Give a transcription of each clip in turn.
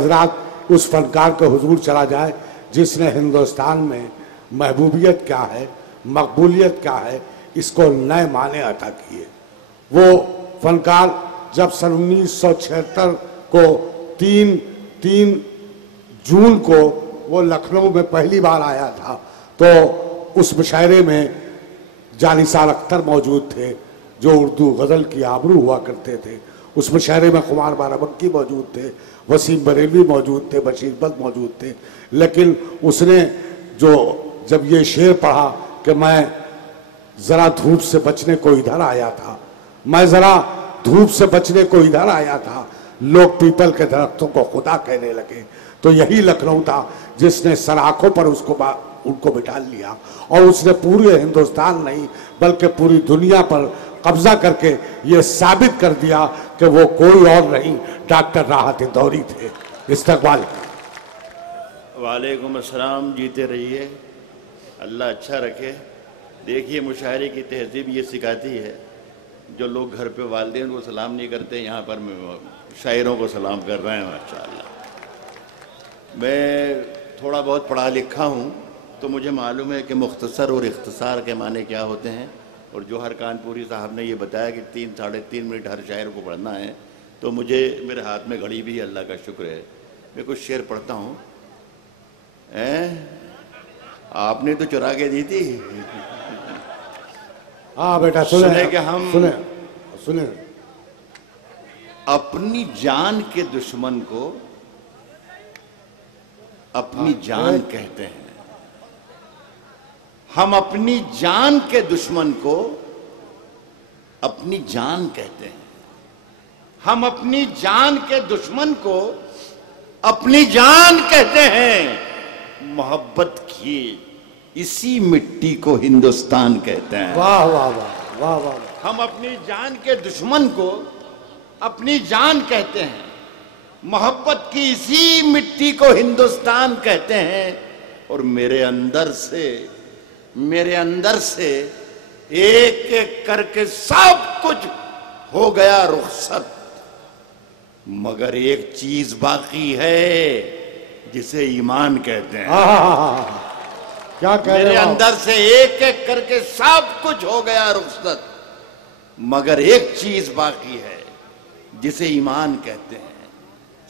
حضرات اس فنکار کے حضور چلا جائے جس نے ہندوستان میں محبوبیت کیا ہے، مقبولیت کیا ہے، اس کو نئے معنی عطا کیے۔ وہ فنکار جب سن 1976 کو تین جون کو وہ لکھنؤ میں پہلی بار آیا تھا تو اس مشاعرے میں جانثار اختر موجود تھے جو اردو غزل کی آبرو ہوا کرتے تھے۔ اس مشاعرے میں خمار بارابنکی موجود تھے، وسیم بریلوی موجود تھے، بشیر بٹ موجود تھے، لیکن اس نے جب یہ شعر پڑھا کہ میں ذرا دھوپ سے بچنے کو ادھر آیا تھا، میں ذرا دھوپ سے بچنے کو ادھر آیا تھا، لوگ پیپل کے درختوں کو خدا کہنے لگے، تو یہی لکھنؤ تھا جس نے سراخوں پر ان کو بٹھا لیا اور اس نے پورے ہندوستان نہیں بلکہ پوری دنیا پر قبضہ کر کے یہ ثابت کر دیا کہ وہ کوئی اور نہیں، ڈاکٹر راحت اندوری تھے۔ استقبال۔ وعلیکم السلام، جیتے رہیے، اللہ اچھا رکھے۔ دیکھیے مشاعرے کی تہذیب یہ سکھاتی ہے، جو لوگ گھر پہ والدین کو سلام نہیں کرتے یہاں پر شاعروں کو سلام کر رہے ہیں۔ ماشاءاللہ، میں تھوڑا بہت پڑھا لکھا ہوں تو مجھے معلوم ہے کہ مختصر اور اختصار کے معنی کیا ہوتے ہیں، اور جو ہر کانپوری صاحب نے یہ بتایا کہ 3-3.5 منٹ ہر شاعر کو پڑھنا ہے، تو میرے ہاتھ میں گھڑی بھی ہے، اللہ کا شکر ہے۔ میں کچھ شعر پڑھتا ہوں۔ آپ نے تو چرا کے دی تھی۔ ہاں بیٹا سنیں کہ ہم سنیں۔ اپنی جان کے دشمن کو اپنی جان کہتے ہیں، ہم اپنی جان کے دشمن کو اپنی جان کہتے ہیں، ہم اپنی جان کے دشمن کو اپنی جان کہتے ہیں، محبت کی اسی مٹی کو ہندوستان کہتے ہیں۔ واہ واہ واہ واہ واہ۔ ہم اپنی جان کے دشمن کو اپنی جان کہتے ہیں، محبت کی اسی مٹی کو ہندوستان کہتے ہیں، اور میرے اندر سے ایک ایک کر کے سب کچھ ہو گیا رخصت، مگر ایک چیز باقی ہے جسے ایمان کہتے ہیں۔ کیا کہہ رہے میرے اندر سے ایک ایک کر کے سب کچھ ہو گیا رخصت، مگر ایک چیز باقی ہے جسے ایمان کہتے ہیں۔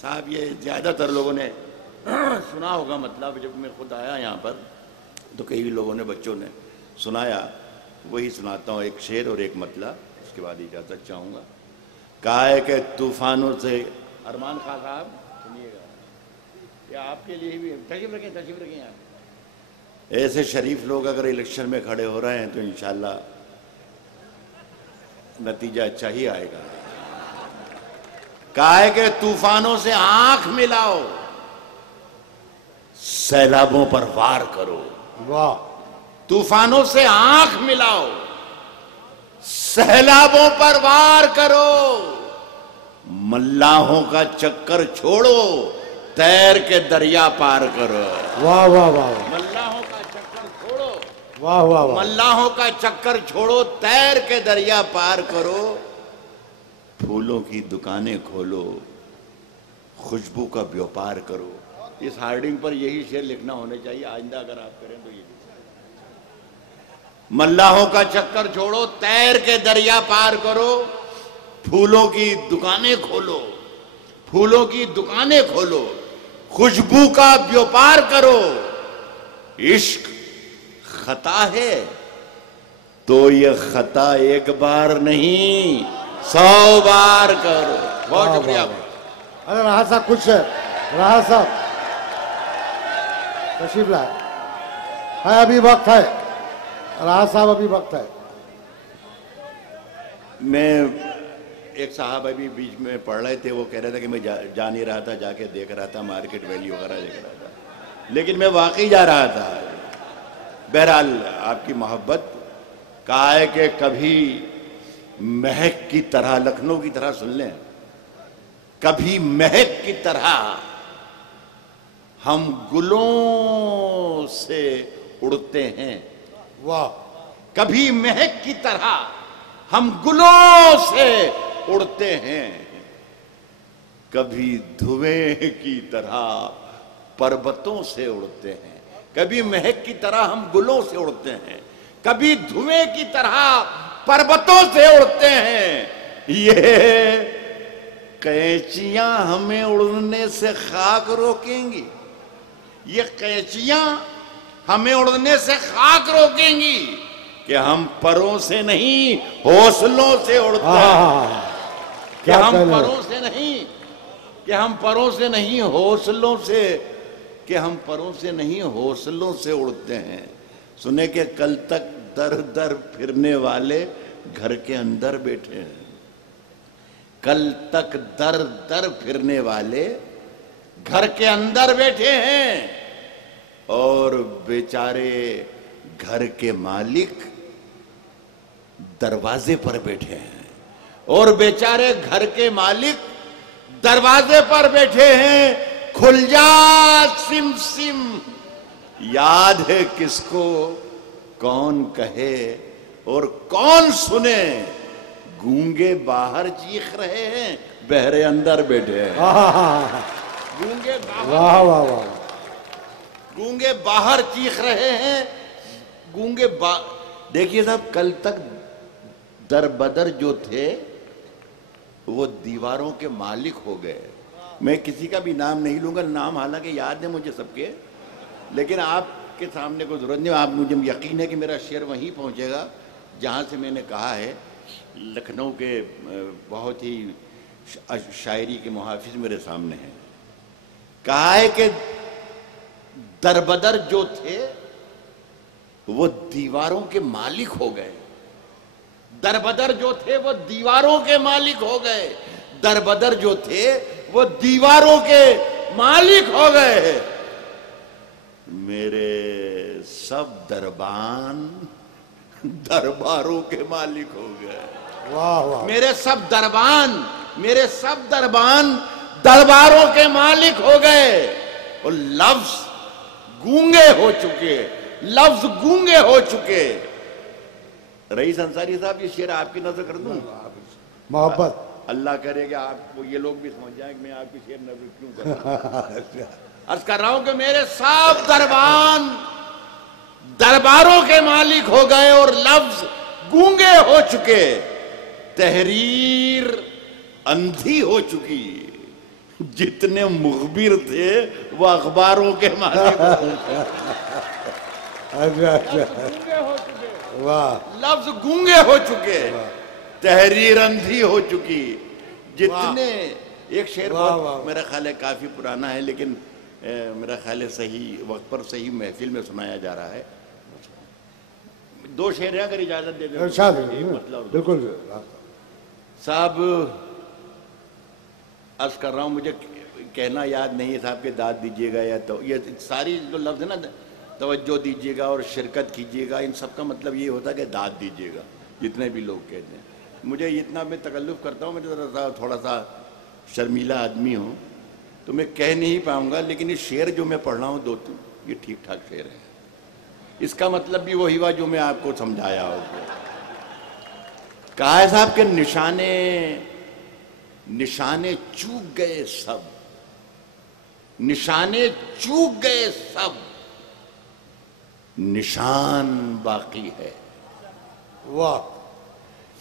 صاحب یہ زیادہ تر لوگوں نے سنا ہوگا، مطلب جب میں خود آیا یہاں پر تو کئی لوگوں نے، بچوں نے سنایا، وہی سناتا ہوں، ایک شعر اور ایک مطلب، اس کے بعد اجازت چاہوں گا۔ کہا ہے کہ طوفانوں سے، ارمان خان صاحب سنیے گا، کیا آپ کے لیے بھی تشریف رکھیں آپ۔ ایسے شریف لوگ اگر الیکشن میں کھڑے ہو رہے ہیں تو انشاءاللہ نتیجہ اچھا ہی آئے گا۔ کہا ہے کہ طوفانوں سے آنکھ ملاؤ، سیلابوں پر وار کرو۔ واہ۔ طوفانوں سے آنکھ ملاؤ، سیلابوں پر وار کرو، ملاحوں کا چکر چھوڑو، تیر کے دریا پار کرو۔ واہ واہ واہ۔ ملاحوں کا چکر چھوڑو، واہ واہ واہ۔ ملاحوں کا چکر چھوڑو، تیر کے دریا پار کرو، پھولوں کی دکانیں کھولو، خوشبو کا بیوپار کرو۔ اس ہارڈنگ پر یہی شعر لکھنا ہونے چاہیے، آئندہ اگر آپ کریں تو یہ ملاحوں کا چکر چھوڑو، تیر کے دریا پار کرو، پھولوں کی دکانیں کھولو، پھولوں کی دکانیں کھولو، خوشبو کا بیوپار کرو، عشق خطا ہے تو یہ خطا ایک بار نہیں 100 بار کرو۔ بہت شکریہ۔ ارے راحت صاحب کچھ ہے، راحت صاحب تشریف لائے، ابھی وقت ہے، راحت صاحب ابھی وقت ہے۔ میں ایک صاحب ابھی بیچ میں پڑھ رہے تھے، وہ کہہ رہا تھا کہ میں جا نہیں رہا تھا، جا کے دیکھ رہا تھا، مارکیٹ ویلیو وغیرہ دیکھ رہا تھا، لیکن میں واقعی جا رہا تھا۔ بہرحال آپ کی محبت، کہا ہے کہ کبھی مہک کی طرح، لکھنؤ کی طرح سن لیں، کبھی مہک کی طرح ہم گلوں سے اڑتے ہیں۔ واہ۔ کبھی مہک کی طرح ہم گلوں سے اڑتے ہیں، کبھی دھویں کی طرح پربتوں سے اڑتے ہیں، کبھی مہک کی طرح ہم گلوں سے اڑتے ہیں، کبھی دھویں کی طرح پربتوں سے اڑتے ہیں۔ یہ قینچیاں ہمیں اڑنے سے خاک روکیں گی، یہ قینچیاں ہمیں اڑنے سے خاک روکیں گی کہ ہم پروں سے نہیں حوصلوں سے اڑتے ہیں، کہ ہم پروں سے نہیں، کہ ہم پروں سے نہیں حوصلوں سے، کہ ہم پروں سے نہیں حوصلوں سے اڑتے ہیں۔ سنے کہ کل تک در در پھرنے والے گھر کے اندر بیٹھے ہیں، کل تک در در پھرنے والے گھر کے اندر بیٹھے ہیں، اور بیچارے گھر کے مالک دروازے پر بیٹھے ہیں، اور بیچارے گھر کے مالک دروازے پر بیٹھے ہیں۔ کھل جا سم سم، یاد ہے کس کو، کون کہے اور کون سنے، گونگے باہر چیخ رہے ہیں، بہرے اندر بیٹھے ہیں۔ گونگے باہر، گونگے باہر چیخ رہے ہیں، گونگے دیکھیے صاحب، کل تک در بدر جو تھے وہ دیواروں کے مالک ہو گئے۔ میں کسی کا بھی نام نہیں لوں گا، نام حالانکہ یاد ہے مجھے سب کے، لیکن آپ کے سامنے کوئی ضرورت نہیں، آپ مجھے یقین ہے کہ میرا شعر وہیں پہنچے گا جہاں سے میں نے کہا ہے۔ لکھنؤ کے بہت ہی شاعری کے محافظ میرے سامنے ہیں، کہا ہے کہ دربدر جو تھے وہ دیواروں کے مالک ہو گئے، دربدر جو تھے وہ دیواروں کے مالک ہو گئے، دربدر جو تھے وہ دیواروں کے مالک ہو گئے۔ میرے سب دربان درباروں کے مالک ہو گئے۔ میرے سب دربان، میرے سب دربان درباروں کے مالک ہو گئے، اور لفظ گونگے ہو چکے، لفظ گونگے ہو چکے۔ رئیس انصاری صاحب، یہ شعر آپ کی نظر کر دوں؟ محبت اللہ کرے کہ آپ کو یہ لوگ بھی سمجھ جائیں کہ میں آپ کی شعر نظر کیوں کر رہا ہوں۔ عرض کر رہا ہوں کہ میرے سب دربان درباروں کے مالک ہو گئے، اور لفظ گونگے ہو چکے، تحریر اندھی ہو چکی، جتنے مخبر تھے وہ اخباروں کے مالک ہو چکے۔ لفظ گونگے ہو چکے، تحریر اندھی ہو چکی، جتنے، ایک شعر بہت میرا خیال ہے کافی پرانا ہے، لیکن میرا خیال ہے صحیح وقت پر صحیح محفل میں سنایا جا رہا ہے۔ دو شعر ہیں اگر اجازت دے دیں۔ بالکل صاحب، عرض کر رہا ہوں، مجھے کہنا یاد نہیں ہے صاحب کہ داد دیجیے گا، یا تو یہ ساری جو لفظ ہے نا، توجہ دیجیے گا اور شرکت کیجیے گا، ان سب کا مطلب یہ ہوتا ہے کہ داد دیجیے گا، جتنے بھی لوگ کہتے ہیں۔ مجھے اتنا میں تکلف کرتا ہوں، میں تھوڑا سا شرمیلا آدمی ہوں تو میں کہہ نہیں پاؤں گا، لیکن یہ شعر جو میں پڑھ رہا ہوں دو تین، یہ ٹھیک ٹھاک شعر ہے، اس کا مطلب بھی وہی ہوا جو میں آپ کو سمجھایا ہوگا۔ کہا ہے صاحب کہ نشانے چوک گئے سب، نشانے چوک گئے سب، نشان باقی ہے۔ واہ،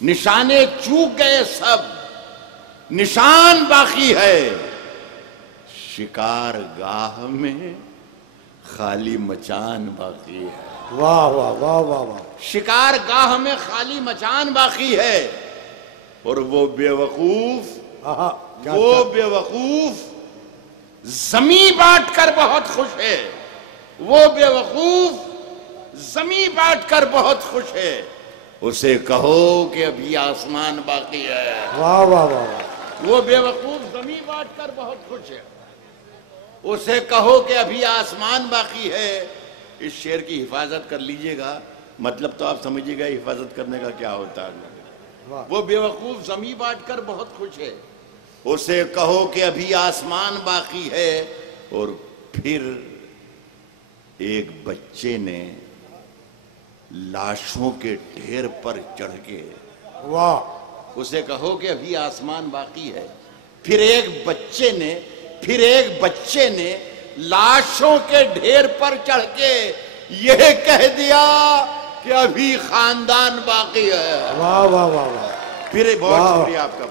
نشانے چوک گئے سب، نشان باقی ہے، شکار گاہ میں خالی مچان باقی ہے۔ واہ واہ واہ واہ واہ، شکار گاہ میں خالی مچان باقی ہے، اور وہ بے وقوف، وہ بے وقوف زمیں بانٹ کر بہت خوش ہے، وہ بے وقوف زمیں بانٹ کر بہت خوش ہے، اسے کہو کہ ابھی آسمان باقی ہے۔ واہ واہ واہ، وہ بے وقوف زمیں بانٹ کر بہت خوش ہے، اسے کہو کہ ابھی آسمان باقی ہے۔ اس شعر کی حفاظت کر لیجئے گا، مطلب تو آپ سمجھیے گا حفاظت کرنے کا کیا ہوتا ہے۔ وہ بے وقوف زمیں بانٹ کر بہت خوش ہے، اسے کہو کہ ابھی آسمان باقی ہے، اور پھر ایک بچے نے لاشوں کے ڈھیر پر چڑھ کے، واہ، اسے کہو کہ ابھی آسمان باقی ہے، پھر ایک بچے نے لاشوں کے ڈھیر پر چڑھ کے یہ کہہ دیا کہ ابھی خاندان باقی ہے. واہ واہ واہ واہ. پھر بہت شکریہ آپ کا.